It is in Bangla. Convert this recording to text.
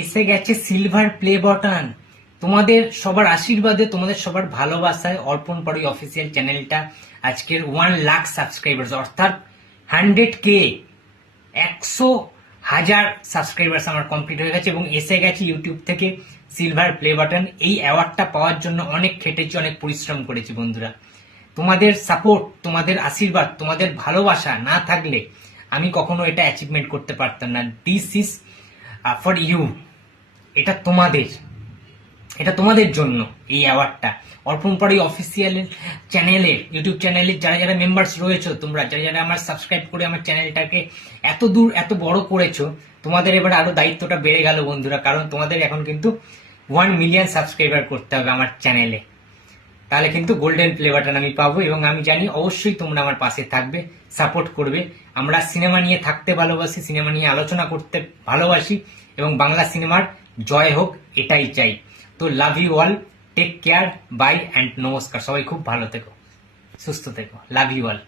এসে গেছে সিলভার প্লে বটন তোমাদের সবার আশীর্বাদে, তোমাদের সবার ভালোবাসায় অর্পণ পড়ি অফিসিয়াল চ্যানেলটা আজকের ওয়ান লাখ সাবস্ক্রাইবার্স অর্থাৎ হান্ড্রেড কে একশো হাজার সাবস্ক্রাইবার্স আমার কমপ্লিট হয়ে গেছে এবং এসে গেছে ইউটিউব থেকে সিলভার প্লে বাটন এই অ্যাওয়ার্ডটা পাওয়ার জন্য অনেক খেটেছি, অনেক পরিশ্রম করেছি বন্ধুরা। তোমাদের সাপোর্ট তোমাদের আশীর্বাদ, তোমাদের ভালোবাসা না থাকলে আমি কখনো এটা অ্যাচিভমেন্ট করতে পারতাম না। দিস ইজ ফর ইউ এটা তোমাদের। এটা তোমাদের জন্য এই অ্যাওয়ার্ডটা অর্পণ পড়ি অফিসিয়াল চ্যানেলে ইউটিউব চ্যানেলে যারা যারা মেম্বার্স রয়েছে, তোমরা যারা যারা আমার সাবস্ক্রাইব করে আমার চ্যানেলটাকে এত দূর, এত বড় করেছ, তোমাদের এবার আরও দায়িত্বটা বেড়ে গেল বন্ধুরা, কারণ তোমাদের এখন কিন্তু ওয়ান মিলিয়ন সাবস্ক্রাইবার করতে হবে আমার চ্যানেলে তাহলে কিন্তু গোল্ডেন ফ্লেভারটা আমি পাবো এবং আমি জানি অবশ্যই তোমরা আমার পাশে থাকবে সাপোর্ট করবে। আমরা সিনেমা নিয়ে থাকতে ভালোবাসি সিনেমা নিয়ে আলোচনা করতে ভালোবাসি এবং বাংলা সিনেমার জয় হোক, এটাই চাই। তো love you all take care bye and নমস্কার। সবাই খুব ভালো থেকো, সুস্থ থেকো। লাভ ইউ অল